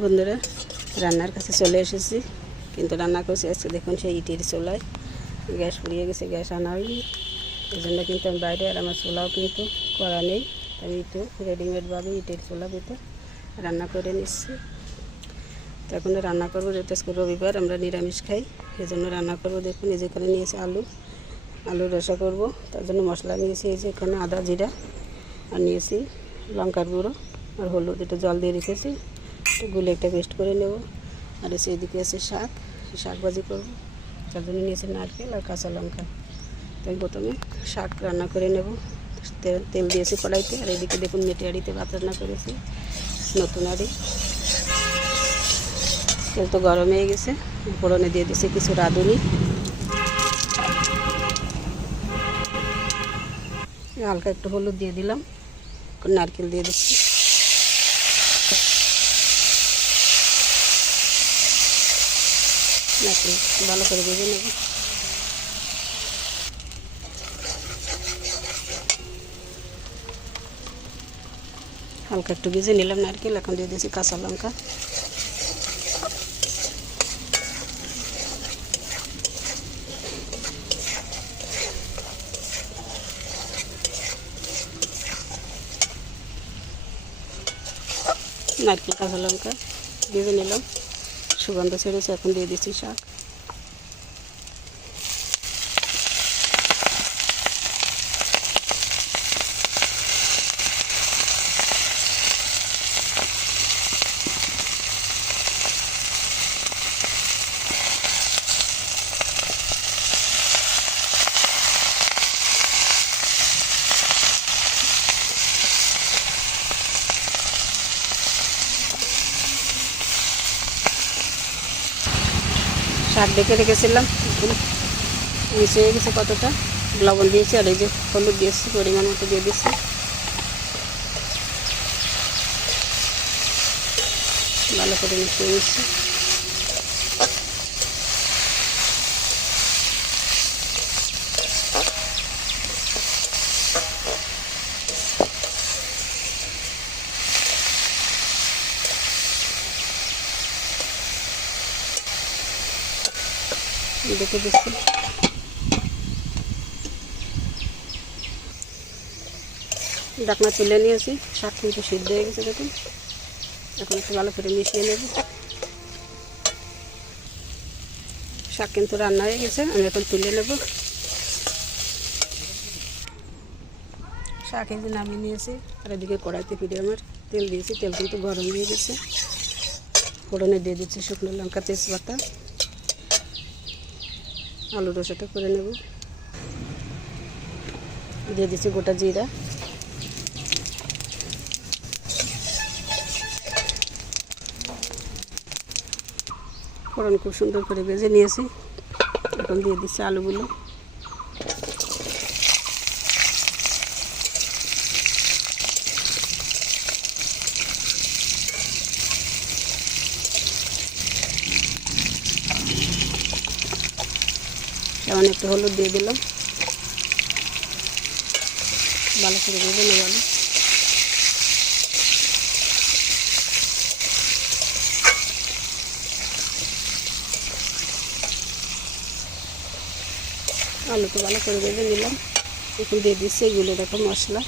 বন্ধুরা, রান্নার কাছে চলে এসেছি, কিন্তু রান্না করছি আজকে দেখুন সেই ইটের চুলায়। গ্যাস পুড়িয়ে গেছে, গ্যাস আনা হয়নি, এই জন্য কিন্তু আমি বাইরে, আর আমার চুলাও কিন্তু করা নেই। আমি একটু রেডিমেডভাবে ইটের চুলা পেতে রান্না করে নিচ্ছি। তো এখন রান্না করবো, যেহেতু আজকে রবিবার, আমরা নিরামিষ খাই, এই জন্য রান্না করবো। দেখুন এই যেখানে নিয়েছি আলু রসা করব, তার জন্য মশলা নিয়েছি। এই যে এখানে আদা জিরা, আর নিয়েছি লঙ্কার গুঁড়ো আর হলুদ, এটা জল দিয়ে রেখেছি, গুলে একটা পেস্ট করে নেব। আর এদিকে আছে শাক ভাজি করব, তার জন্য নিয়েছি নারকেল আর কাঁচা লঙ্কা। তাই প্রথমে শাক রান্না করে নেব। তেল দিয়েছি কড়াইতে। আর এদিকে দেখুন মেটে হাঁড়িতে ভাত রান্না করেছি, নতুন হাঁড়ি। তেল তো গরম হয়ে গেছে, ফোড়নে দিয়ে দিয়েছি কিছু রাঁধুনি, হালকা একটু হলুদ দিয়ে দিলাম, নারকেল দিয়ে দিচ্ছি। নারকেল ভালো করে ভেজে নেব। হালকা একটু ভেজে নিলাম নারকেল, এখন দিয়ে দিয়েছি কাঁচা লঙ্কা। নারকেল কাঁচা লঙ্কা ভেজে নিলাম, সুগন্ধ ছেড়েছে। এখন দিয়ে দিচ্ছি শাক। শাক ডেকে রেখেছিলাম, মিশে হয়ে গেছে কতটা। লবণ দিয়েছি, আর এই যে হলুদ দিয়েছি পরিমাণ মতো দিয়ে দিচ্ছি। ভালো করে মিশিয়ে নিচ্ছি। দেখে দিচ্ছি, ঢাকনা তুলে নিয়েছি। শাক কিন্তু সিদ্ধ হয়ে গেছে দেখুন। এখন একটু ভালো করে মিশিয়ে নেব। শাক কিন্তু রান্না হয়ে গেছে, আমি এখন তুলে নেব। শাক এই যে নামিয়ে নিয়েছি। আর এদিকে কড়াইতে ফিরে আমার তেল দিয়েছি, তেল কিন্তু গরম হয়ে গেছে। ফোড়নে দিয়ে দিচ্ছি শুকনো লঙ্কা, তেজপাতা। আলু রসাটা করে নেব। দিয়ে দিচ্ছি গোটা জিরা। ফোড়ন খুব সুন্দর করে ভেজে নিয়েছি, এখন দিয়ে দিচ্ছি আলুগুলো। যেমন একটু হলুদ দিয়ে দিলাম, ভালো করে ভেজে নেব আলু। আলু তো ভালো করে ভেজে নিলাম, এখন দিয়ে দিচ্ছি এগুলো দেখো মশলা।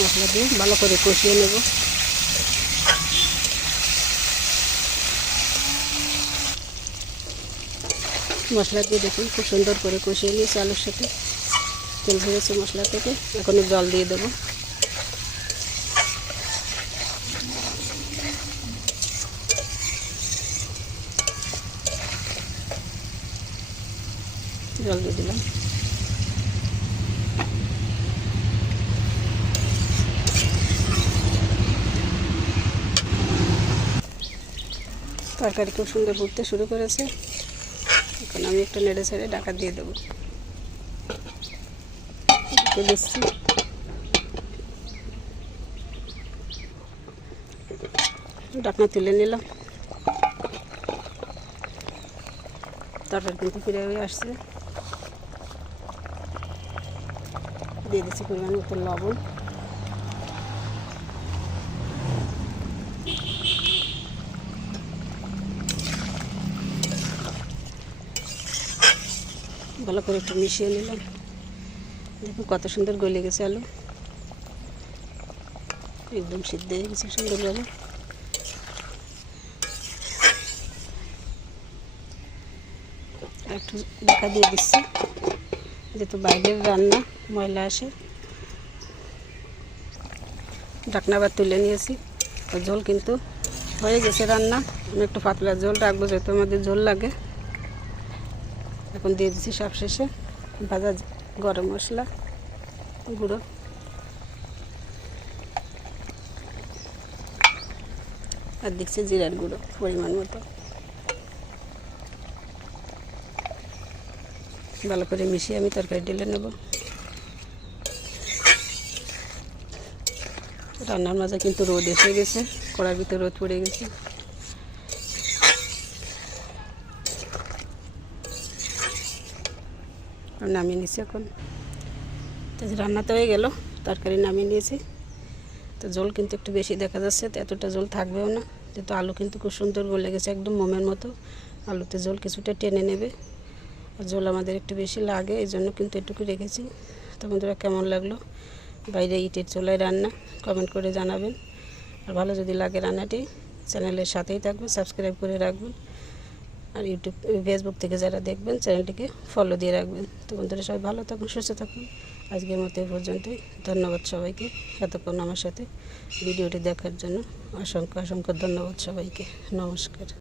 মশলা দিয়ে ভালো করে কষিয়ে নেব। মশলা দিয়ে দেখুন খুব সুন্দর করে কষিয়ে নিয়েছি আলুর সাথে, তেল ভেজেছে মশলা থেকে। এখন জল দিয়ে দেবো। জল দিয়ে দিলাম। তরকারি খুব সুন্দর ফুটতে শুরু করেছে, এখন আমি একটু নেড়ে ছেড়ে ঢাকা দিয়ে দেবো। দিচ্ছি, ঢাকনা তুলে নিলাম। তরকারি কিন্তু ফিরে হয়ে আসছে। দিয়ে দিচ্ছি পরিমাণ মতো লবণ। ভালো করে একটু মিশিয়ে নিলাম। দেখুন কত সুন্দর গলে গেছে আলু, একদম সিদ্ধ হয়ে গেছে সুন্দরভাবে। একটু ঢাকা দিয়ে দিচ্ছি, যেহেতু বাইরের রান্না ময়লা আসে। ঢাকনা আবার তুলে নিয়েছি। ঝোল কিন্তু হয়ে গেছে রান্না। আমি একটু পাতলা ঝোল রাখবো, যেহেতু আমাদের ঝোল লাগে। এখন দিয়ে দিচ্ছি সবশেষে ভাজা গরম মশলা গুঁড়ো, আর দিচ্ছি জিরার গুঁড়ো পরিমাণ মতো। ভালো করে মিশিয়ে আমি তরকারি ঢেলে নেব। রান্নার মাঝে কিন্তু রোদ এসে গেছে, কড়ার ভিতরে রোদ পড়ে গেছে। নামিয়ে নিয়েছি এখন। তো রান্না তো হয়ে গেল, তরকারি নামিয়ে নিয়েছি। তো ঝোল কিন্তু একটু বেশি দেখা যাচ্ছে, তো এতটা ঝোল থাকবেও না, যেহেতু আলু কিন্তু খুব সুন্দর গলে গেছে, একদম মোমের মতো। আলুতে ঝোল কিছুটা টেনে নেবে, আর ঝোল আমাদের একটু বেশি লাগে, এই জন্য কিন্তু এটুকু রেখেছি। তো বন্ধুরা, কেমন লাগলো বাইরে ইটের চুলায় রান্না কমেন্ট করে জানাবেন। আর ভালো যদি লাগে রান্নাটি, চ্যানেলের সাথেই থাকবেন, সাবস্ক্রাইব করে রাখবেন। আর ইউটিউব ফেসবুক থেকে যারা দেখবেন চ্যানেলটিকে ফলো দিয়ে রাখবেন। তো বন্ধুরা, সবাই ভালো থাকুন, সুস্থ থাকুন। আজকের মতো এই পর্যন্তই। ধন্যবাদ সবাইকে এতক্ষণ আমার সাথে ভিডিওটি দেখার জন্য। অসংখ্য অসংখ্য ধন্যবাদ সবাইকে। নমস্কার।